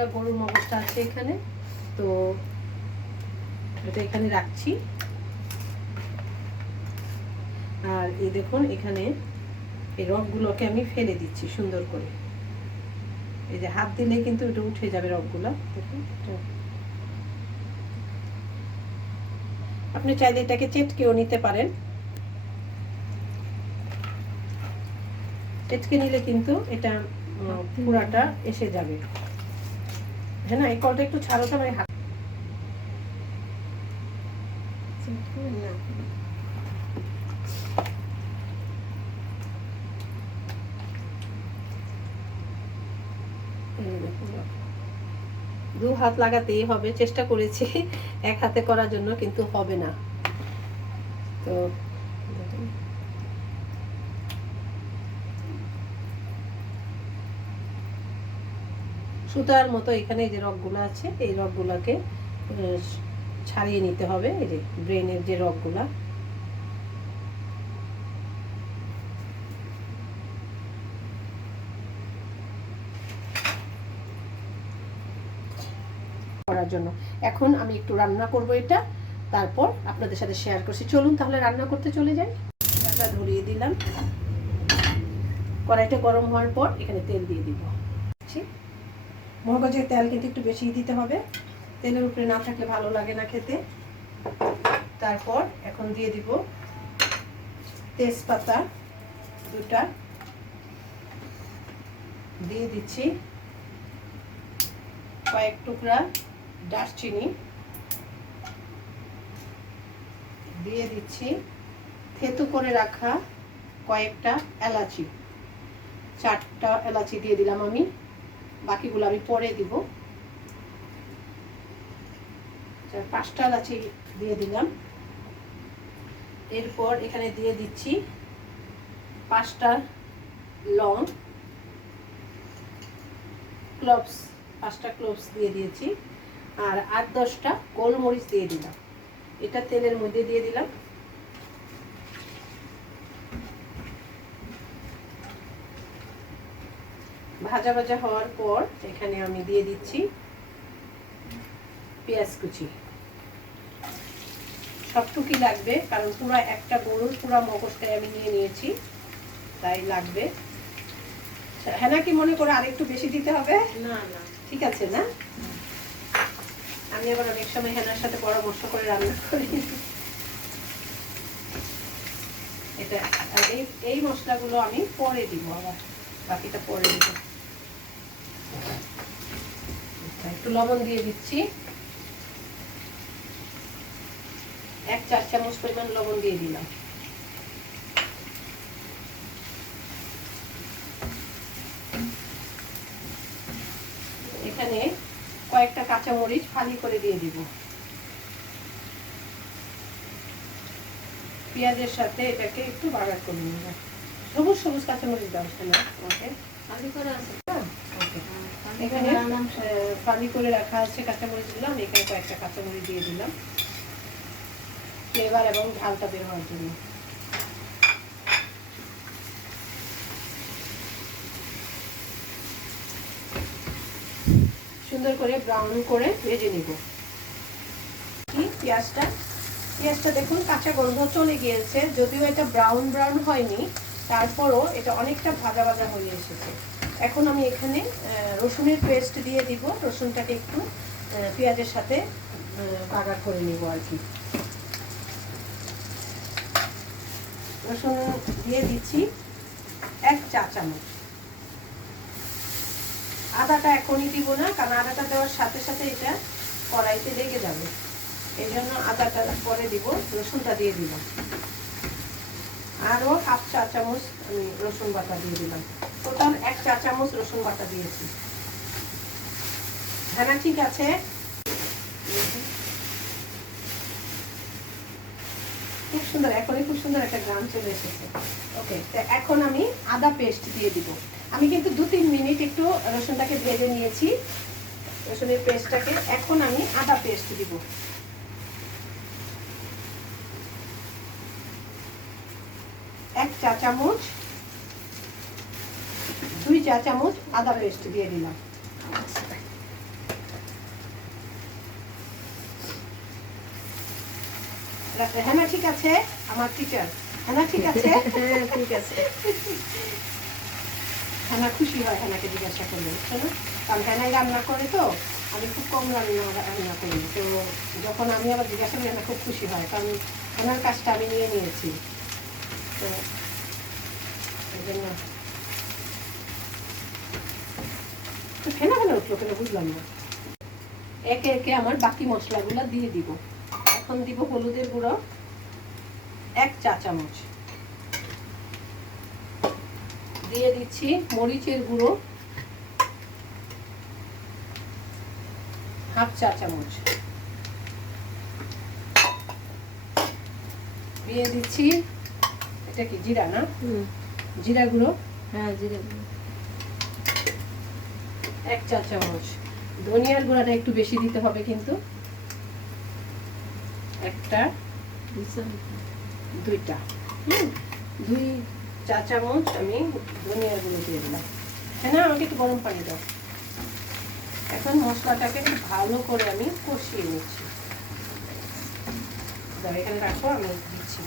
পুরো গরুর মগজটা আছে এখানে। তো এটা এখানে রাখছি। আর এই দেখুন এখানে এই রগগুলোকে আমি ফেলে দিচ্ছি সুন্দর করে। এই যে হাত দিলে কিন্তু এটা উঠে যাবে রগগুলো। দেখুন আপনি চাইলে এটাকে চেটকেও নিতে পারেন। চেটকে নিলে কিন্তু এটা পুরাটা এসে যাবে। এই কলটা একটু হাত। দু হাত লাগাতেই হবে, চেষ্টা করেছি, এক হাতে করার জন্য, কিন্তু হবে না তো দেখুন। সুতার মতো এখানে যে রগগুলো আছে, এই রগগুলোকে ছাড়িয়ে নিতে হবে, এই যে ব্রেনের যে রগগুলা। করার জন্য। এখন আমি একটু রান্না করব এটা, তারপর আপনাদের সাথে শেয়ার করছি। চলুন তাহলে রান্না করতে চলে যাই। এটা ধরিয়ে দিলাম। কড়াইটা গরম হওয়ার পর এখানে তেল দিয়ে দিব। ঠিক মগজের তেল কিন্তু একটু বেশি দিতে হবে। তেলের উপরে না থাকলে ভালো লাগে না খেতে। তারপর এখন দিয়ে দিব তেজপাতা দুটা। দিয়ে দিচ্ছি কয়েক টুকরা দারচিনি। দিয়ে দিচ্ছি থেতু করে রাখা কয়েকটা এলাচি। চারটা এলাচি দিয়ে দিলাম আমি। বাকিগুলো আমি পরে দিব। পাঁচটা এলাচি দিয়ে দিলাম। এরপর এখানে দিয়ে দিচ্ছি পাঁচটা লং ক্লোভস পাঁচটা ক্লোভস দিয়ে দিয়েছি। আর আট দশটা গোলমরিচ দিয়ে দিলাম। এটা তেলের মধ্যে দিয়ে দিলাম। ভাজা ভাজা হওয়ার পর এখানে আমি দিয়ে দিচ্ছি পেঁয়াজ কুচি। সবটুকি লাগবে কারণ পুরো একটা গরুর পুরো মগজটাই আমি নিয়ে নিয়েছি তাই লাগবে। হ্যাঁ কি মনে করে আরেকটু বেশি দিতে হবে? না না। ঠিক আছে না? আমি আবার অনেক সময় হেনার সাথে পরামর্শ করে রান্না করি। এটা এই এই মশলাগুলো আমি পরে দিব আবার বাকিটা পরে দিব। একটু লবণ দিয়ে দিচ্ছি। এক চার চামচ পরিমাণ লবণ দিয়ে দিলাম। এখানে কয়েকটা কাঁচামরিচ ফালি করে দিয়ে দিব। পেঁয়াজের সাথে এটাকে একটু বাগার করে নিব। সবুজ সবুজ কাঁচামরিচ দাও ওকে আলু করে আছে। এখানে ফালি করে রাখা আছে কাঁচামরিচগুলো। আমি এখানে কয়েকটা কাঁচামরিচ দিয়ে দিলাম। ফ্লেভার এবং ঝালটা বের হওয়ার জন্য। সুন্দর করে ব্রাউন করে ভেজে নিব। কি? পেঁয়াজটা? পেঁয়াজটা দেখুন কাঁচা গন্ধ চলে গিয়েছে। যদিও এটা ব্রাউন ব্রাউন হয়নি তারপরও এটা অনেকটা ভাজা ভাজা হয়ে এসেছে। এখন আমি এখানে রসুনের পেস্ট দিয়ে দিব। রসুনটাকে একটু পেঁয়াজের সাথে বাগার করে নিব আর কি। রসুন দিয়ে দিচ্ছি এক চা চামচ। আদাটা এখনই দিব না, কারণ আদাটা দেওয়ার সাথে সাথে এটা কড়াইতে লেগে যাবে। এই জন্য আদাটা পরে দিব, রসুনটা দিয়ে দিলাম আরও হাফ চা চামচ আমি রসুন বাটা দিয়ে দিলাম। টোটাল এক চা চামচ রসুন বাটা দিয়েছি। হ্যাঁ ঠিক আছে? খুব সুন্দর, এখনই খুব সুন্দর একটা গ্রাম চলে এসেছে। ওকে এখন আমি আদা পেস্ট দিয়ে দিব। আমি কিন্তু দু তিন মিনিট একটু রসুনটাকে ভেজে নিয়েছি। রসুনের পেস্টটাকে এখন আমি আদা পেস্ট দিব। এক চা চামচ দুই চা চামচ আদা পেস্ট দিয়ে দিলাম। হ্যাঁ, হ্যাঁ, হ্যাঁ ঠিক আছে? আমার টিচার হ্যাঁ ঠিক আছে? ঠিক আছে। হ্যানা খুশি হয় হ্যানাকে জিজ্ঞাসা করলে। শোনো কারণ হ্যানাই রান্না করে তো আমি খুব কম রান্না রান্না করি। তো যখন আমি আবার জিজ্ঞাসা করি হ্যানা খুব খুশি হয় কারণ হ্যানার কাজটা আমি নিয়ে নিয়েছি। তো এই জন্য ফেনা ফেনা উঠল কেন বুঝলাম না। একে একে আমার বাকি মশলাগুলো দিয়ে দিব। এখন দিব হলুদের গুঁড়ো এক চা চামচ। দিয়ে দিচ্ছি মরিচের গুঁড়ো হাফ চা চামচ। দিয়ে দিচ্ছি এটা কি জিরা না? হুম। জিরা গুঁড়ো। হ্যাঁ জিরে গুঁড়ো। এক চা চামচ। ধনিয়ার গুঁড়াটা একটু বেশি দিতে হবে কিন্তু। একটা, দুইটা। হুম, দুই চা চামচ আমি ধনিয়ার গুঁড়ো দিয়ে দিলাম। হ্যাঁ না, আমাকে একটু গরম পানি দাও। এখন মশলাটাকে ভালো করে আমি কষিয়ে নিচ্ছি। এখানে রাখো, আমি দিচ্ছি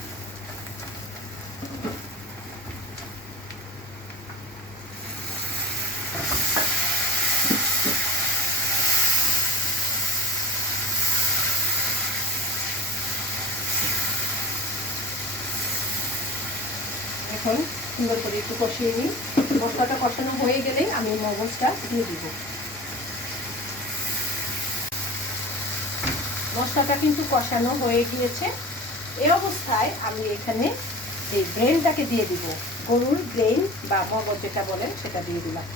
এখন সুন্দর করে একটু কষিয়ে নিই। মশলাটা কষানো হয়ে গেলেই আমি মগজটা দিয়ে দিব। মশলাটা কিন্তু কষানো হয়ে গিয়েছে। এই অবস্থায় আমি এখানে এই ব্রেনটাকে দিয়ে দিব, গরুর ব্রেন বা মগজ যেটা বলেন সেটা দিয়ে দিলাম।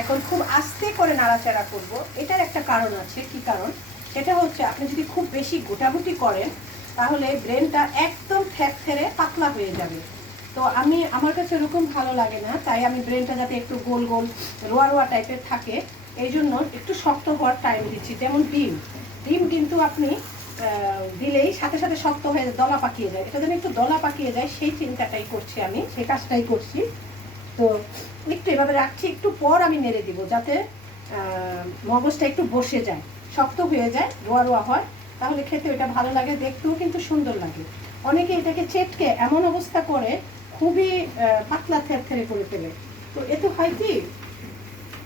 এখন খুব আস্তে করে নাড়াচাড়া করব। এটার একটা কারণ আছে। কি কারণ? সেটা হচ্ছে আপনি যদি খুব বেশি গোটাগুটি করেন, তাহলে ব্রেনটা একদম ফেরে পাতলা হয়ে যাবে। তো আমি, আমার কাছে ওরকম ভালো লাগে না, তাই আমি ব্রেনটা যাতে একটু গোল গোল, রোয়া রোয়া টাইপের থাকে এই জন্য একটু শক্ত হওয়ার টাইম দিচ্ছি, যেমন ডিম। ডিম কিন্তু আপনি দিলেই সাথে সাথে শক্ত হয়ে যায় দলা পাকিয়ে যায়। এটা যেন একটু দলা পাকিয়ে যায়, সেই চিন্তাটাই করছি আমি, সেই কাজটাই করছি। তো একটু এভাবে রাখছি, একটু পর আমি নেড়ে দিব, যাতে মগজটা একটু বসে যায়। শক্ত হয়ে যায় রোয়া রোয়া হয়, তাহলে খেতে ওটা ভালো লাগে, দেখতেও কিন্তু সুন্দর লাগে। অনেকে এটাকে চেটকে এমন অবস্থা করে, খুবই পাতলা থের থেরে করে ফেলে। তো এতে হয় কি?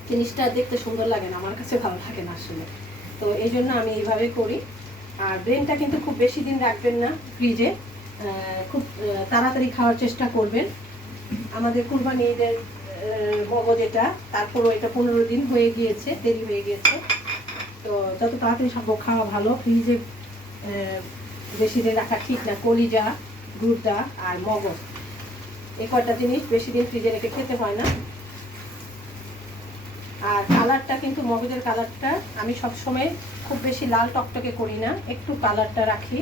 জিনিসটা দেখতে সুন্দর লাগে না, আমার কাছে ভালো লাগে না আসলে। তো এই জন্য আমি এইভাবে করি। আর ব্রেনটা কিন্তু খুব বেশি দিন রাখবেন না ফ্রিজে। খুব তাড়াতাড়ি খাওয়ার চেষ্টা করবেন। আমাদের কুরবানি ঈদের মগজ এটা, তারপরও এটা পনেরো দিন হয়ে গিয়েছে, দেরি হয়ে গিয়েছে। তো যত তাড়াতাড়ি সম্ভব খাওয়া ভালো। ফ্রিজে বেশি দিন রাখা ঠিক না, কলিজা গুড়দা আর মগজ। এই কয়টা জিনিস বেশি দিন ফ্রিজে রেখে খেতে হয় না। আর কালারটা কিন্তু মগজের কালারটা আমি সবসময় খুব বেশি লাল টকটকে করি না, একটু কালারটা রাখি।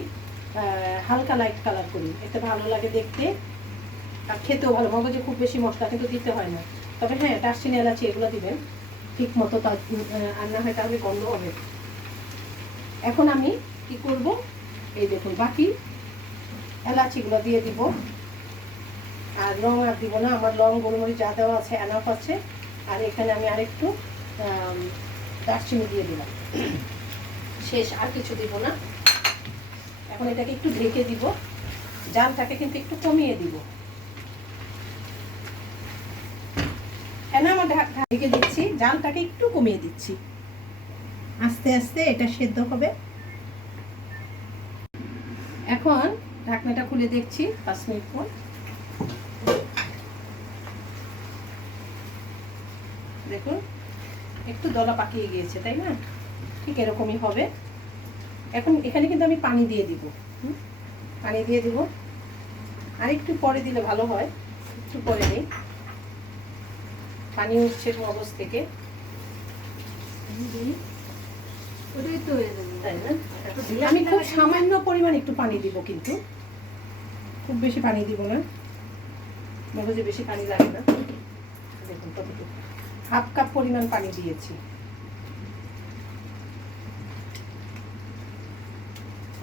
হালকা লাইট কালার করি, এতে ভালো লাগে দেখতে। আর খেতেও ভালো, মগজে খুব বেশি মশলা কিন্তু দিতে হয় না। তবে হ্যাঁ দারচিনি, এলাচি এগুলো দিবেন। ঠিক মতো তা আর না হয় তাহলে গন্ধ হবে এখন আমি কি করব এই দেখুন বাকি এলাচিগুলো দিয়ে দিব আর লং আর দিব না আমার লং গোলমরিচ যা দেওয়া আছে এনাফ আছে আর এখানে আমি আরেকটু দারচিনি দিয়ে দিলাম শেষ আর কিছু দিব না এখন এটাকে একটু ঢেকে দিব জালটাকে কিন্তু একটু কমিয়ে দিব হ্যাঁ ঢাক দিচ্ছি জালটাকে একটু কমিয়ে দিচ্ছি। আস্তে আস্তে এটা সেদ্ধ হবে। এখন ঢাকনাটা খুলে দেখছি, পাঁচ মিনিট পর। দেখুন, একটু দলা পাকিয়ে গিয়েছে, তাই না? ঠিক এরকমই হবে। এখন এখানে কিন্তু আমি পানি দিয়ে দিব? পানি দিয়ে দিব। আর একটু পরে দিলে ভালো হয়, একটু পরে দিই পানি উঠছে মগজ থেকে। আমি খুব সামান্য পরিমাণ একটু পানি দিব কিন্তু। খুব বেশি পানি দিব না। মগজে বেশি পানি লাগে না। দেখুন কতটুকু। হাফ কাপ পরিমাণ পানি দিয়েছি।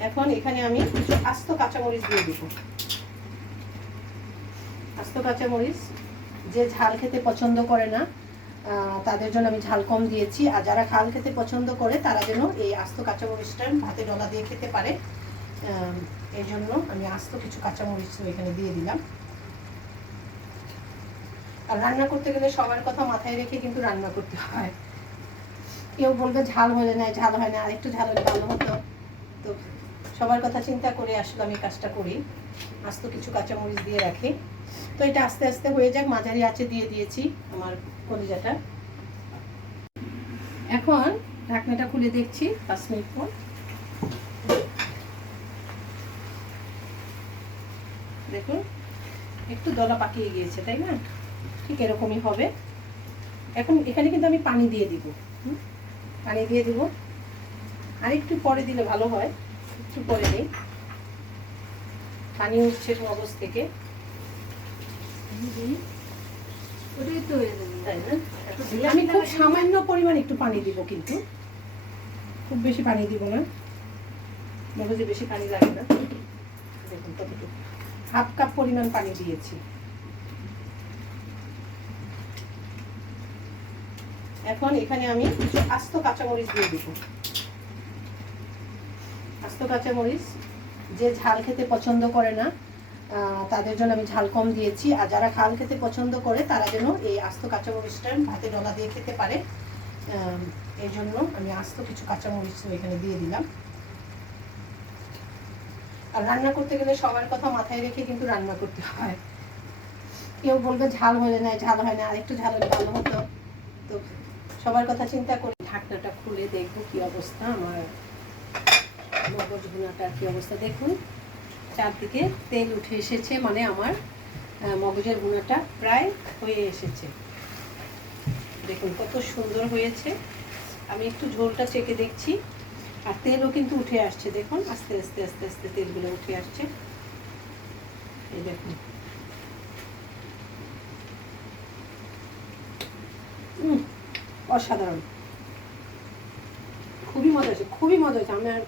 এখন এখানে আমি কিছু আস্ত কাঁচামরিচ দিয়ে দিব। আস্ত কাঁচামরিচ যে ঝাল খেতে পছন্দ করে না তাদের জন্য আমি ঝাল কম দিয়েছি। আর যারা খাল খেতে পছন্দ করে, তারা যেন এই আস্ত কাঁচামরিচটা ভাতে ডলা দিয়ে খেতে পারে। এই জন্য আমি আস্ত কিছু কাঁচামরিচ এখানে দিয়ে দিলাম। আর রান্না করতে গেলে সবার কথা মাথায় রেখে কিন্তু রান্না করতে হয়। কেউ বলবে ঝাল হলে না ঝাল হয় না, আরেকটু ঝাল হলে ভালো হতো। সবার কথা চিন্তা করে আসলে আমি কাজটা করি। আস্ত কিছু কাঁচামরিচ দিয়ে রাখি। তো এটা আস্তে আস্তে হয়ে যাক, মাঝারি আঁচে দিয়ে দিয়েছি আমার কলিজাটা। এখন ঢাকনাটা খুলে দেখছি, পাঁচ মিনিট পর। দেখুন, একটু দলা পাকিয়ে গিয়েছে, তাই না? ঠিক এরকমই হবে। এখন এখানে কিন্তু আমি পানি দিয়ে দিব? পানি দিয়ে দিব। আর একটু পরে দিলে ভালো হয়। একটু পরে দিই পানি উঠছে মগজ থেকে। আমি খুব সামান্য পরিমাণ একটু পানি দিব কিন্তু। খুব বেশি পানি দিব না। মগজে বেশি পানি লাগে না। দেখুন কতটুকু। হাফ কাপ পরিমাণ পানি দিয়েছি। এখন এখানে আমি কিছু আস্ত কাঁচামরিচ দিয়ে দিব। আস্ত কাঁচামরিচ যে ঝাল খেতে পছন্দ করে না তাদের জন্য আমি ঝাল কম দিয়েছি। আর যারা ঝাল খেতে পছন্দ করে, তারা যেন এই আস্ত কাঁচামরিচটা ভাতে ডলা দিয়ে খেতে পারে। এই জন্য আমি আস্ত কিছু কাঁচামরিচ এখানে দিয়ে দিলাম। আর রান্না করতে গেলে সবার কথা মাথায় রেখে কিন্তু রান্না করতে হয়। কেউ বলবে ঝাল হলে না, ঝাল হয় না, আরেকটু ঝাল হলে ভালো হতো। তো সবার কথা চিন্তা করে ঢাকনাটা খুলে দেখব কি অবস্থা আমার। মগজ ভুনাটার কি অবস্থা? দেখুন, চারদিকে তেল উঠে এসেছে মানে আমার মগজের ভুনাটা প্রায় হয়ে এসেছে। দেখুন, কত সুন্দর হয়েছে। আমি একটু ঝোলটা চেকে দেখছি, আর তেলও কিন্তু উঠে আসছে। দেখুন, আস্তে আস্তে আস্তে আস্তে তেলগুলো উঠে আসছে। এই দেখুন। অসাধারণ। খুবই মজা হয়েছে, খুবই মজা হয়েছে। আমি আর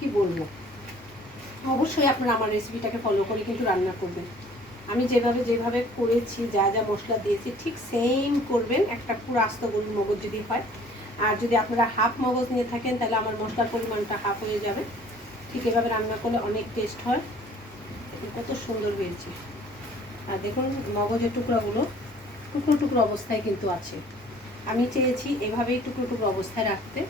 কি বলব? অবশ্যই আপনারা আমার রেসিপিটাকে ফলো করে কিন্তু রান্না করবেন। আমি যেভাবে যেভাবে করেছি, যা যা মশলা দিয়েছি, ঠিক সেম করবেন। একটা পুরো আস্ত গরুর মগজ যদি হয়। আর যদি আপনারা হাফ মগজ নিয়ে থাকেন, তাহলে আমার মশলার পরিমাণটা হাফ হয়ে যাবে। ঠিক এভাবে রান্না করলে অনেক টেস্ট হয়। কত সুন্দর হয়েছে। আর দেখুন, মগজের টুকরাগুলো টুকরো টুকরো অবস্থায় কিন্তু আছে। আমি চেয়েছি এভাবেই টুকরো টুকরো অবস্থায় রাখতে।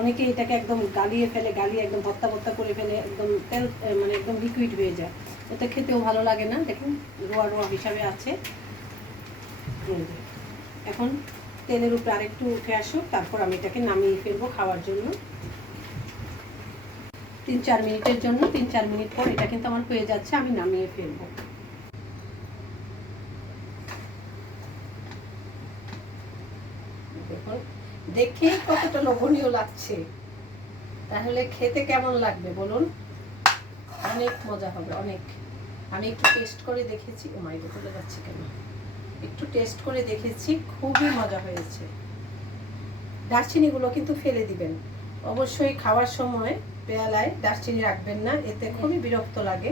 অনেকে এটাকে একদম গালিয়ে ফেলে, গালিয়ে একদম ভত্তা ভত্তা করে ফেলে, একদম তেল মানে একদম লিকুইড হয়ে যায়। ওটা খেতেও ভালো লাগে না, দেখুন রোয়া রোয়া হিসাবে আছে। এখন তেলের উপরে আরেকটু উঠে আসুক, তারপর আমি এটাকে নামিয়ে ফেলব খাওয়ার জন্য। তিন চার মিনিটের জন্য, তিন চার মিনিট পর এটা কিন্তু আমার হয়ে যাচ্ছে, আমি নামিয়ে ফেলব দেখুন দেখে কতটা লোভনীয় লাগছে। তাহলে খেতে কেমন লাগবে বলুন? অনেক মজা হবে, অনেক। আমি একটু টেস্ট করে দেখেছি। ও মাইকে চলে যাচ্ছে কেন? একটু টেস্ট করে দেখেছি, খুবই মজা হয়েছে। দারচিনিগুলো কিন্তু ফেলে দিবেন। অবশ্যই খাওয়ার সময় পেয়ালায় দারচিনি রাখবেন না, এতে খুবই বিরক্ত লাগে।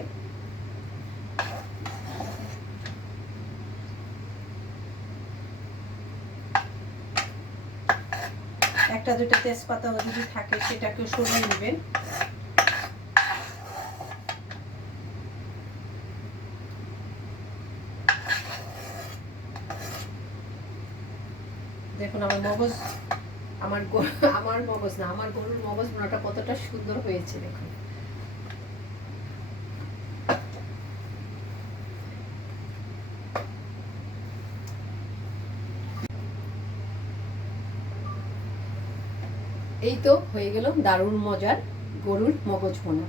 একটা দুটো তেজপাতা যদি থাকে সেটাকে সরিয়ে নেবেন। দেখুন, আমার মগজ, আমার আমার মগজ না, আমার গরুর মগজ বোনাটা কতটা সুন্দর হয়েছে, দেখুন। এই তো হয়ে গেল দারুণ মজার গরুর মগজ আশা